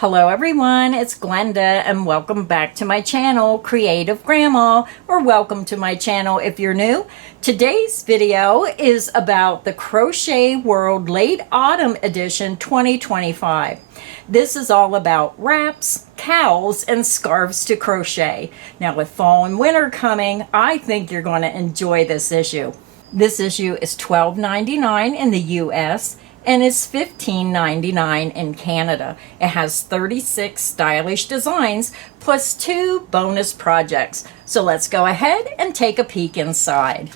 Hello everyone, it's Glenda and welcome back to my channel, Creative Grandma, or welcome to my channel if you're new. Today's video is about the Crochet World Late Autumn Edition 2025. This is all about wraps, cowls, and scarves to crochet. Now with fall and winter coming, I think you're going to enjoy this issue. This issue is $12.99 in the US and is $15.99 in Canada. It has 36 stylish designs plus 2 bonus projects. So let's go ahead and take a peek inside.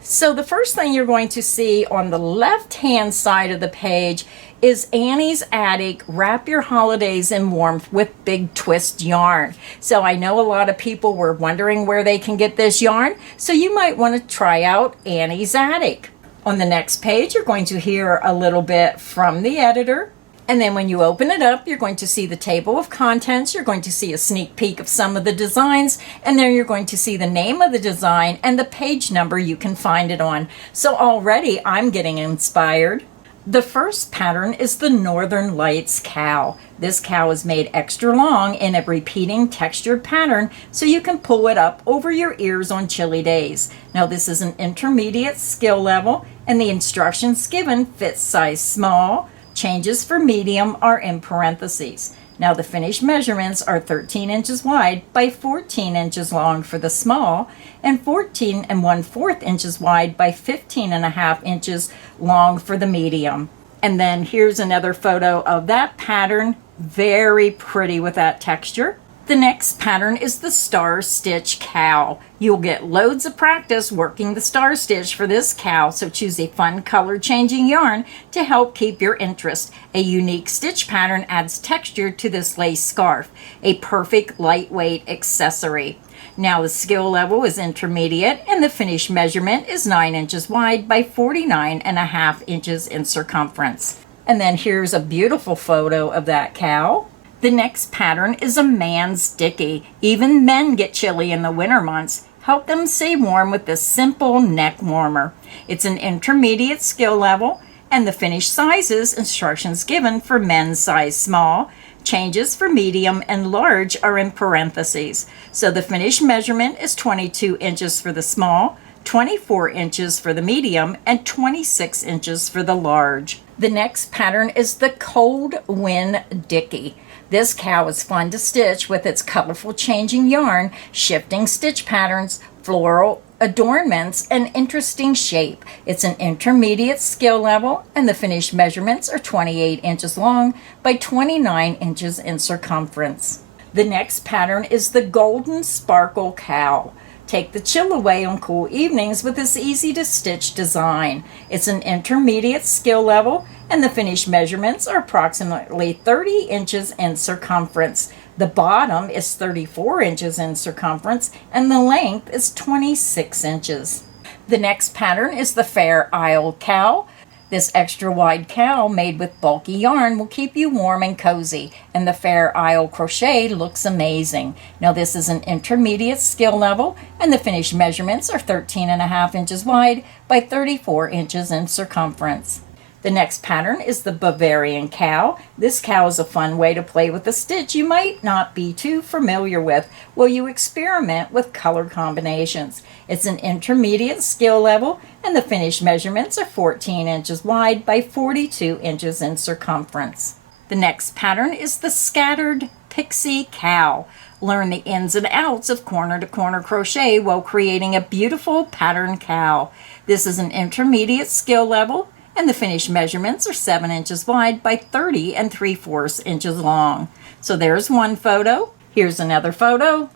So the first thing you're going to see on the left-hand side of the page is Annie's Attic Wrap Your Holidays in Warmth with Big Twist yarn. So I know a lot of people were wondering where they can get this yarn, so you might want to try out Annie's Attic. On the next page, you're going to hear a little bit from the editor. And then when you open it up, you're going to see the table of contents. You're going to see a sneak peek of some of the designs. And then you're going to see the name of the design and the page number you can find it on. So already I'm getting inspired. The first pattern is the Northern Lights cowl. This cowl is made extra long in a repeating textured pattern so you can pull it up over your ears on chilly days. Now this is an intermediate skill level and the instructions given fit size small. Changes for medium are in parentheses. Now the finished measurements are 13 inches wide by 14 inches long for the small and 14 1/4 inches wide by 15.5 inches long for the medium. And then here's another photo of that pattern. Very pretty with that texture. The next pattern is the Star Stitch cowl. You'll get loads of practice working the star stitch for this cowl, so choose a fun color changing yarn to help keep your interest. A unique stitch pattern adds texture to this lace scarf, a perfect lightweight accessory. Now the skill level is intermediate and the finished measurement is 9 inches wide by 49.5 inches in circumference. And then here's a beautiful photo of that cowl. The next pattern is a man's dicky. Even men get chilly in the winter months. Help them stay warm with this simple neck warmer. It's an intermediate skill level and the finished sizes instructions given for men's size small. Changes for medium and large are in parentheses. So the finished measurement is 22 inches for the small, 24 inches for the medium, and 26 inches for the large. The next pattern is the Cold Wind Dicky. This cowl is fun to stitch with its colorful changing yarn, shifting stitch patterns, floral adornments, and interesting shape. It's an intermediate skill level and the finished measurements are 28 inches long by 29 inches in circumference. The next pattern is the Golden Sparkle cowl. Take the chill away on cool evenings with this easy to stitch design. It's an intermediate skill level and the finished measurements are approximately 30 inches in circumference. The bottom is 34 inches in circumference and the length is 26 inches. The next pattern is the Fair Isle cowl. This extra wide cowl made with bulky yarn will keep you warm and cozy, and the Fair Isle crochet looks amazing. Now this is an intermediate skill level and the finished measurements are 13.5 inches wide by 34 inches in circumference. The next pattern is the Bavarian cowl. This cowl is a fun way to play with a stitch you might not be too familiar with while you experiment with color combinations. It's an intermediate skill level and the finished measurements are 14 inches wide by 42 inches in circumference. The next pattern is the Scattered Pixie cowl. Learn the ins and outs of corner-to-corner crochet while creating a beautiful pattern cowl. This is an intermediate skill level and the finished measurements are 7 inches wide by 30 3/4 inches long. So there's one photo, here's another photo,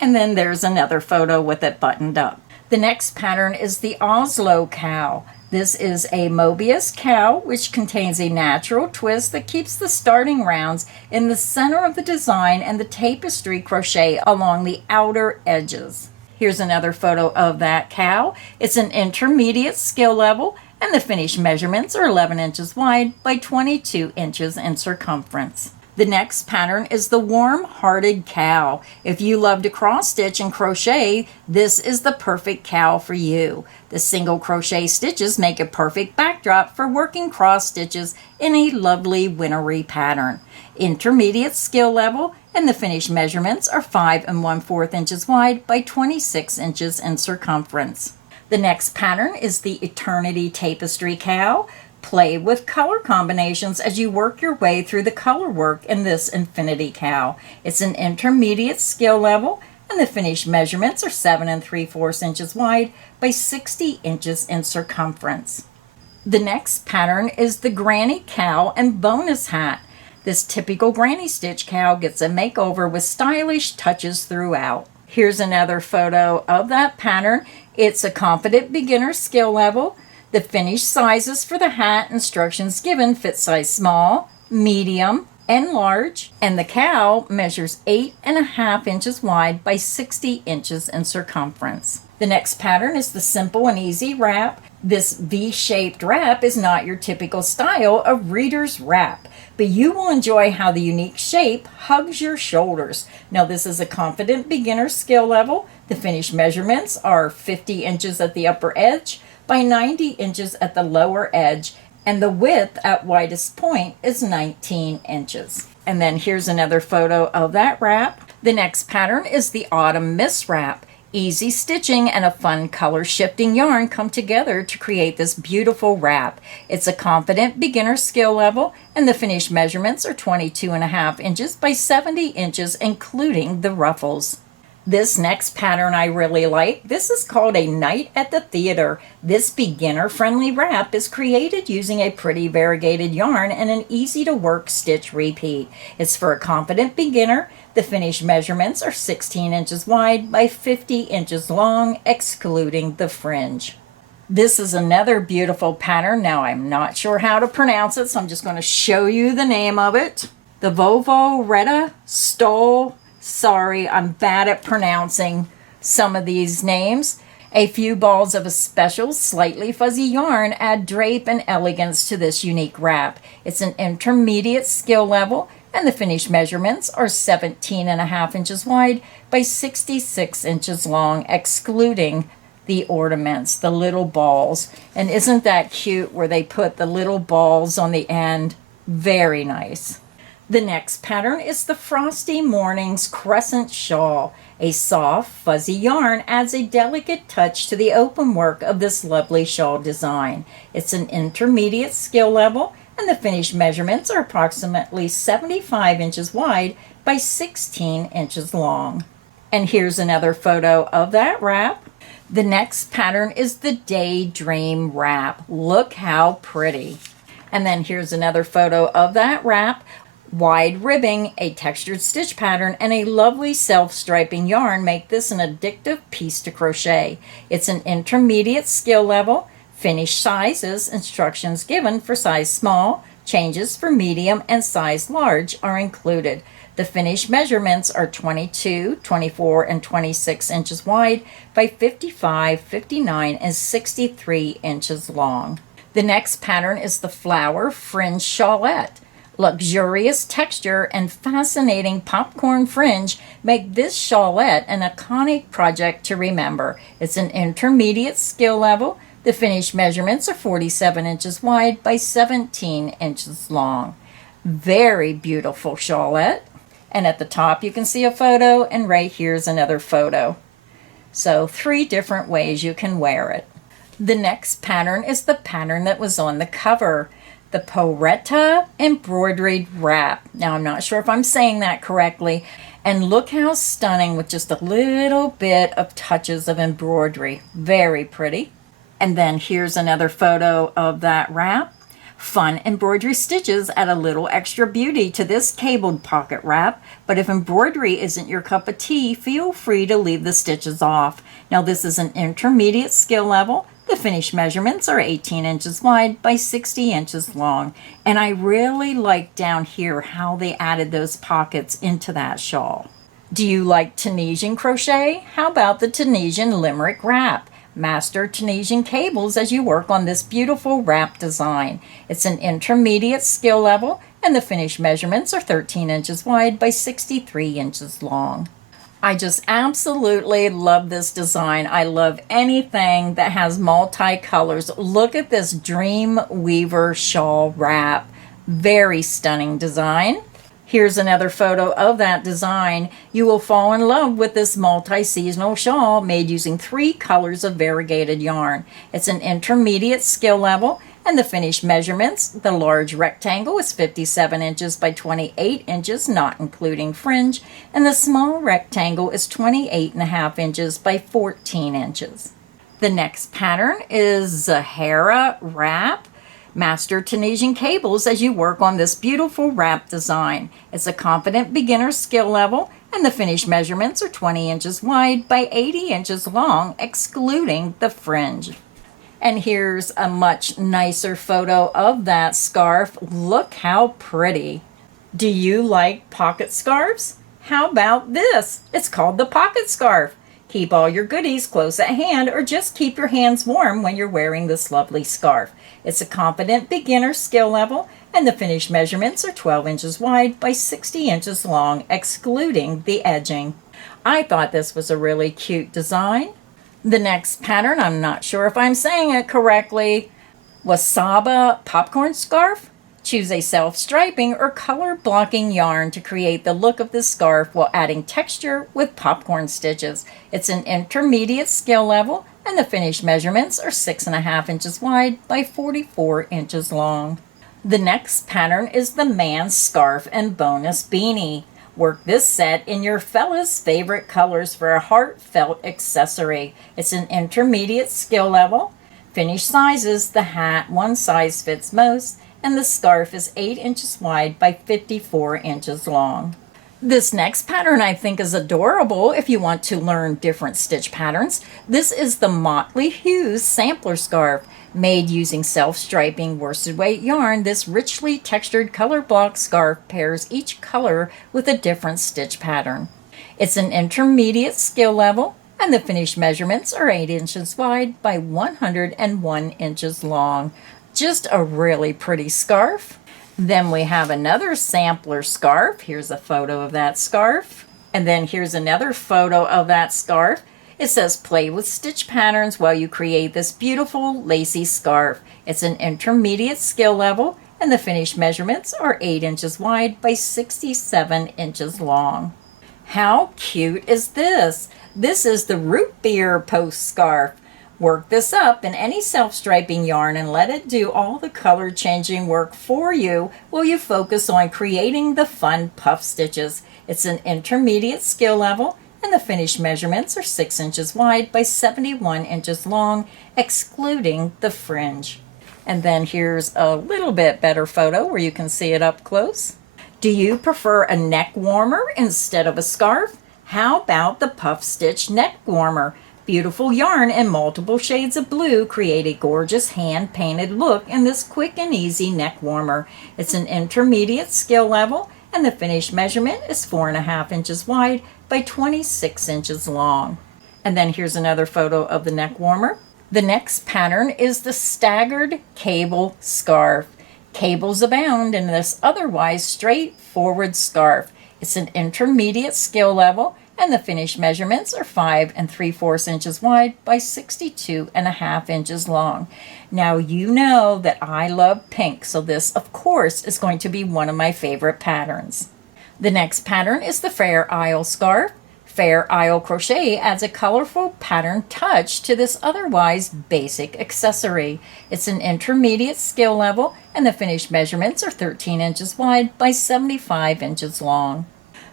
and then there's another photo with it buttoned up. The next pattern is the Oslo cowl. This is a Mobius cowl which contains a natural twist that keeps the starting rounds in the center of the design and the tapestry crochet along the outer edges. Here's another photo of that cowl. It's an intermediate skill level and the finished measurements are 11 inches wide by 22 inches in circumference. The next pattern is the warm-hearted cow. If you love to cross stitch and crochet, this is the perfect cow for you. The single crochet stitches make a perfect backdrop for working cross stitches in a lovely wintry pattern. Intermediate skill level, and the finished measurements are 5 1/4 inches wide by 26 inches in circumference. The next pattern is the Eternity Tapestry Cow. Play with color combinations as you work your way through the color work in this Infinity Cow. It's an intermediate skill level, and the finished measurements are 7 3/4 inches wide by 60 inches in circumference. The next pattern is the Granny Cow and Bonus Hat. This typical granny stitch cow gets a makeover with stylish touches throughout. Here's another photo of that pattern. It's a confident beginner skill level. The finished sizes for the hat instructions given fit size small, medium, and large, and the cow measures 8 1/2 inches wide by 60 inches in circumference. The next pattern is the Simple and Easy Wrap. This V-shaped wrap is not your typical style of reader's wrap, but you will enjoy how the unique shape hugs your shoulders. Now, this is a confident beginner skill level. The finished measurements are 50 inches at the upper edge by 90 inches at the lower edge, and the width at widest point is 19 inches. And then here's another photo of that wrap. The next pattern is the Autumn Mist Wrap. Easy stitching and a fun color shifting yarn come together to create this beautiful wrap. It's a confident beginner skill level, and the finished measurements are 22 1/2 inches by 70 inches, including the ruffles. This next pattern I really like. This is called a Night at the Theater. This beginner-friendly wrap is created using a pretty variegated yarn and an easy-to-work stitch repeat. It's for a confident beginner. The finished measurements are 16 inches wide by 50 inches long, excluding the fringe. This is another beautiful pattern. Now, I'm not sure how to pronounce it, so I'm just going to show you the name of it. The Vovo Retta Stole. Sorry, I'm bad at pronouncing some of these names. A few balls of a special, slightly fuzzy yarn add drape and elegance to this unique wrap. It's an intermediate skill level, and the finished measurements are 17 1/2 inches wide by 66 inches long, excluding the ornaments, the little balls. And isn't that cute where they put the little balls on the end? Very nice. The next pattern is the Frosty Mornings Crescent Shawl. A soft, fuzzy yarn adds a delicate touch to the open work of this lovely shawl design. It's an intermediate skill level, and the finished measurements are approximately 75 inches wide by 16 inches long. And here's another photo of that wrap. The next pattern is the Daydream Wrap. Look how pretty. And then here's another photo of that wrap. Wide ribbing, a textured stitch pattern, and a lovely self-striping yarn make this an addictive piece to crochet. It's an intermediate skill level. Finished sizes, instructions given for size small, changes for medium, and size large are included. The finished measurements are 22, 24, and 26 inches wide by 55, 59, and 63 inches long. The next pattern is the Flower Fringe Shawlette. Luxurious texture and fascinating popcorn fringe make this shawlette an iconic project to remember. It's an intermediate skill level. The finished measurements are 47 inches wide by 17 inches long. Very beautiful shawlette. And at the top you can see a photo, and right here's another photo. So 3 different ways you can wear it. The next pattern is the pattern that was on the cover. The Poretta Embroidered Wrap. Now, I'm not sure if I'm saying that correctly. And look how stunning with just a little bit of touches of embroidery. Very pretty. And then here's another photo of that wrap. Fun embroidery stitches add a little extra beauty to this cabled pocket wrap, but if embroidery isn't your cup of tea, feel free to leave the stitches off. Now, this is an intermediate skill level. The finished measurements are 18 inches wide by 60 inches long. And I really like down here how they added those pockets into that shawl. Do you like Tunisian crochet? How about the Tunisian Limerick Wrap? Master Tunisian cables as you work on this beautiful wrap design. It's an intermediate skill level, and the finished measurements are 13 inches wide by 63 inches long. I just absolutely love this design. I love anything that has multicolors. Look at this Dream Weaver shawl wrap. Very stunning design. Here's another photo of that design. You will fall in love with this multi-seasonal shawl made using 3 colors of variegated yarn. It's an intermediate skill level, and the finished measurements, the large rectangle is 57 inches by 28 inches, not including fringe, and the small rectangle is 28.5 inches by 14 inches. The next pattern is Zahara wrap. Master Tunisian cables as you work on this beautiful wrap design. It's a confident beginner skill level, and the finished measurements are 20 inches wide by 80 inches long, excluding the fringe. And here's a much nicer photo of that scarf. Look how pretty. Do you like pocket scarves? How about this? It's called the pocket scarf. Keep all your goodies close at hand, or just keep your hands warm when you're wearing this lovely scarf. It's a confident beginner skill level, and the finished measurements are 12 inches wide by 60 inches long, excluding the edging. I thought this was a really cute design. The next pattern, I'm not sure if I'm saying it correctly, Wasaba popcorn scarf. Choose a self-striping or color blocking yarn to create the look of the scarf while adding texture with popcorn stitches. It's an intermediate skill level, and the finished measurements are 6.5 inches wide by 44 inches long. The next pattern is the man's scarf and bonus beanie. Work this set in your fella's favorite colors for a heartfelt accessory. It's an intermediate skill level. Finished sizes, the hat, one size fits most, and the scarf is 8 inches wide by 54 inches long. This next pattern I think is adorable if you want to learn different stitch patterns. This is the Motley Hughes sampler scarf. Made using self-striping worsted weight yarn, this richly textured color block scarf pairs each color with a different stitch pattern. It's an intermediate skill level, and the finished measurements are 8 inches wide by 101 inches long. Just a really pretty scarf. Then we have another sampler scarf. Here's a photo of that scarf. And then here's another photo of that scarf. It says play with stitch patterns while you create this beautiful lacy scarf. It's an intermediate skill level, and the finished measurements are 8 inches wide by 67 inches long. How cute is this? This is the root beer post scarf. Work this up in any self-striping yarn and let it do all the color changing work for you while you focus on creating the fun puff stitches. It's an intermediate skill level, and the finished measurements are 6 inches wide by 71 inches long, excluding the fringe. And then here's a little bit better photo where you can see it up close. Do you prefer a neck warmer instead of a scarf? How about the puff stitch neck warmer? Beautiful yarn in multiple shades of blue create a gorgeous hand-painted look in this quick and easy neck warmer. It's an intermediate skill level, and the finished measurement is 4.5 inches wide by 26 inches long. And then here's another photo of the neck warmer. The next pattern is the staggered cable scarf. Cables abound in this otherwise straightforward scarf. It's an intermediate skill level, and the finished measurements are 5 3/4 inches wide by 62.5 inches long. Now you know that I love pink, so this of course is going to be one of my favorite patterns. The next pattern is the Fair Isle scarf. Fair Isle Crochet adds a colorful pattern touch to this otherwise basic accessory. It's an intermediate skill level, and the finished measurements are 13 inches wide by 75 inches long.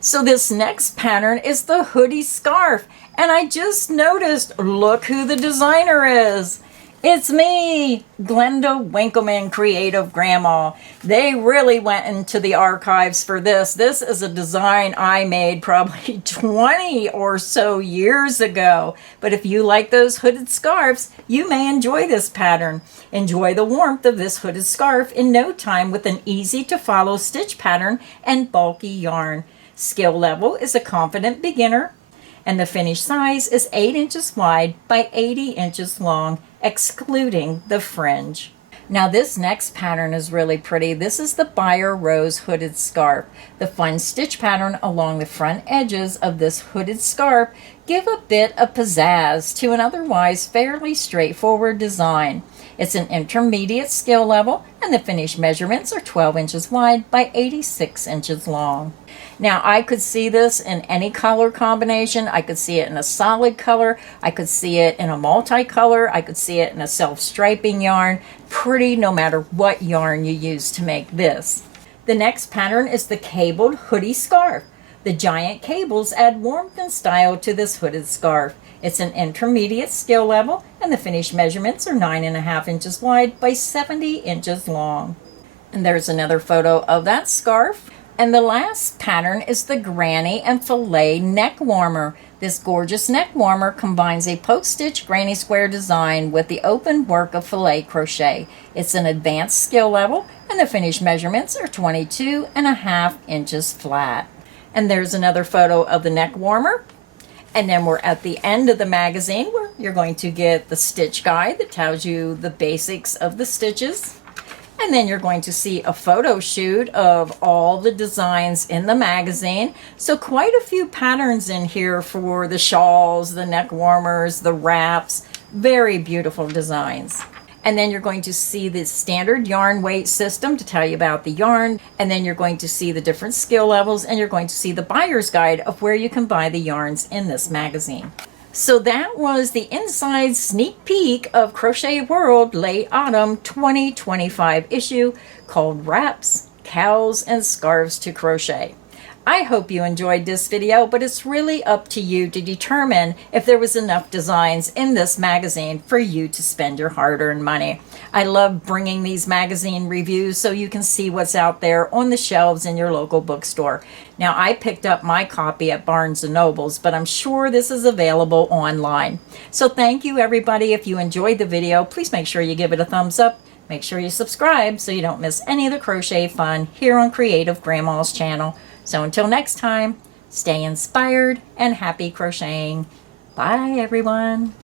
So this next pattern is the hoodie scarf, and I just noticed, look who the designer is. It's me, Glenda Winkleman, Creative Grandma. They really went into the archives for this. This is a design I made probably 20 or so years ago. But if you like those hooded scarves, you may enjoy this pattern. Enjoy the warmth of this hooded scarf in no time with an easy to follow stitch pattern and bulky yarn. Skill level is a confident beginner, and the finished size is 8 inches wide by 80 inches long, excluding the fringe. Now this next pattern is really pretty. This is the Buyer Rose hooded scarf. The fun stitch pattern along the front edges of this hooded scarf give a bit of pizzazz to an otherwise fairly straightforward design. It's an intermediate skill level, and the finished measurements are 12 inches wide by 86 inches long. Now I could see this in any color combination. I could see it in a solid color. I could see it in a multicolor. I could see it in a self-striping yarn. Pretty no matter what yarn you use to make this. The next pattern is the cabled hoodie scarf. The giant cables add warmth and style to this hooded scarf. It's an intermediate skill level, and the finished measurements are 9.5 inches wide by 70 inches long. And there's another photo of that scarf. And the last pattern is the Granny and Filet neck warmer. This gorgeous neck warmer combines a post-stitch granny square design with the open work of filet crochet. It's an advanced skill level, and the finished measurements are 22.5 inches flat. And there's another photo of the neck warmer. And then we're at the end of the magazine where you're going to get the stitch guide that tells you the basics of the stitches. And then you're going to see a photo shoot of all the designs in the magazine. So quite a few patterns in here for the shawls, the neck warmers, the wraps. Very beautiful designs. And then you're going to see the standard yarn weight system to tell you about the yarn. And then you're going to see the different skill levels, and you're going to see the buyer's guide of where you can buy the yarns in this magazine. So that was the inside sneak peek of Crochet World Late Autumn 2025 issue called Wraps, Cowls, and Scarves to Crochet. I hope you enjoyed this video, but it's really up to you to determine if there was enough designs in this magazine for you to spend your hard-earned money. I love bringing these magazine reviews so you can see what's out there on the shelves in your local bookstore. Now, I picked up my copy at Barnes & Noble's, but I'm sure this is available online. So thank you, everybody. If you enjoyed the video, please make sure you give it a thumbs up. Make sure you subscribe so you don't miss any of the crochet fun here on Creative Grandma's channel. So until next time, stay inspired and happy crocheting. Bye, everyone.